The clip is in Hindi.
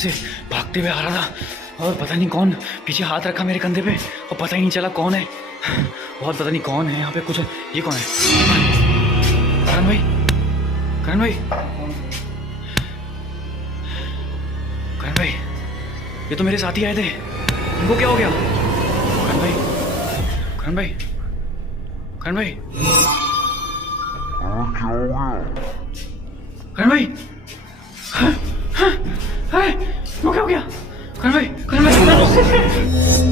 से भागते हुए आ रहा था और पता नहीं कौन पीछे हाथ रखा मेरे कंधे पे और पता ही नहीं चला कौन है। बहुत पता नहीं कौन है यहाँ पे। कुछ ये कौन है? करण भाई, करण भाई, करण भाई, ये तो मेरे साथ ही आए थे। इनको क्या हो गया? करण भाई, करण भाई, करण भाई, करण भाई, हाँ, हाँ, हाँ, वो क्या हो गया? करण भाई, करण भाई,